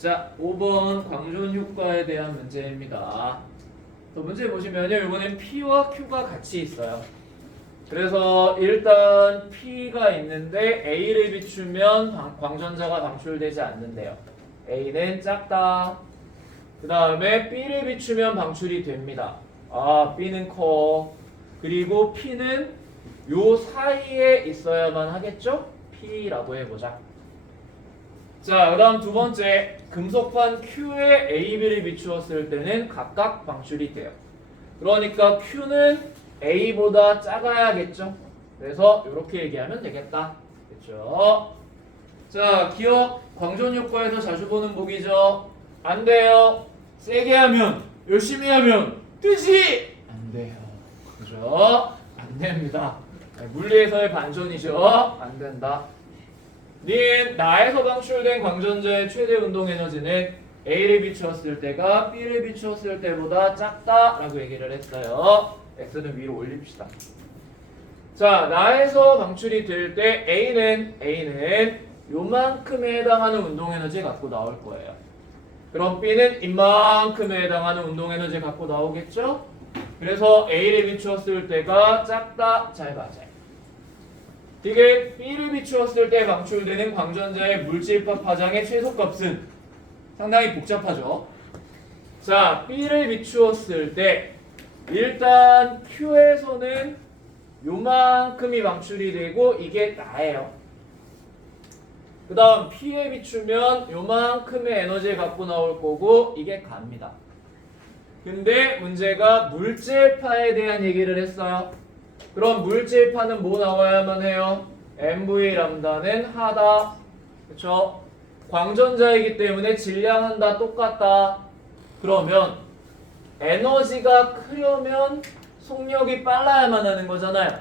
자, 5번 광존 효과에 대한 문제입니다. 또 문제 보시면요. 이번엔 P와 Q가 같이 있어요. 그래서 일단 P가 있는데 A를 비추면 방- 광전자가 방출되지 않는데요. A는 작다. 그 다음에 B를 비추면 방출이 됩니다. 아, B는 커. 그리고 P는 요 사이에 있어야만 하겠죠? P라고 해보자. 자, 그 다음 두 번째. 금속판 Q에 A, B를 비추었을 때는 각각 방출이 돼요. 그러니까 Q는 A보다 작아야겠죠? 그래서 이렇게 얘기하면 되겠다. 그렇죠? 자, 기억 광존 효과에서 자주 보는 보기죠. 안 돼요. 세게 하면, 열심히 하면 뜨지. 안 돼요. 그죠? 안 됩니다. 네, 물리에서의 반전이죠. 안 된다. 닌 나에서 방출된 광전자의 최대 운동 에너지는 A를 비추었을 때가 B를 비추었을 때보다 작다 라고 얘기를 했어요. X는 위로 올립시다. 자, 나에서 방출이 될 때 A는 A는 요만큼에 해당하는 운동 에너지 갖고 나올 거예요. 그럼 B는 이만큼에 해당하는 운동 에너지 갖고 나오겠죠? 그래서 A를 비추었을 때가 작다 잘 맞아요. 이게 B를 비추었을 때 방출되는 광전자의 물질파 파장의 최소값은 상당히 복잡하죠. 자, B를 비추었을 때 일단 Q에서는 요만큼이 방출이 되고 이게 나예요. 그 다음 P에 비추면 요만큼의 에너지를 갖고 나올 거고 이게 갑니다. 근데 문제가 물질파에 대한 얘기를 했어요. 그럼 물질파는 뭐 나와야만 해요? MV 람다는 하다. 그쵸? 광전자이기 때문에 질량은 다 똑같다. 그러면 에너지가 크려면 속력이 빨라야만 하는 거잖아요.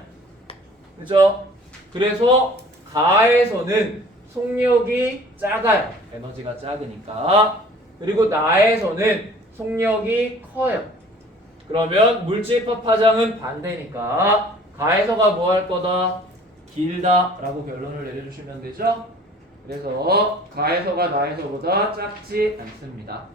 그죠? 그래서 가에서는 속력이 작아요. 에너지가 작으니까. 그리고 나에서는 속력이 커요. 그러면 물질 파 파장은 반대니까 가에서가 뭐 할 거다? 길다 라고 결론을 내려주시면 되죠? 그래서 가에서가 나에서보다 작지 않습니다.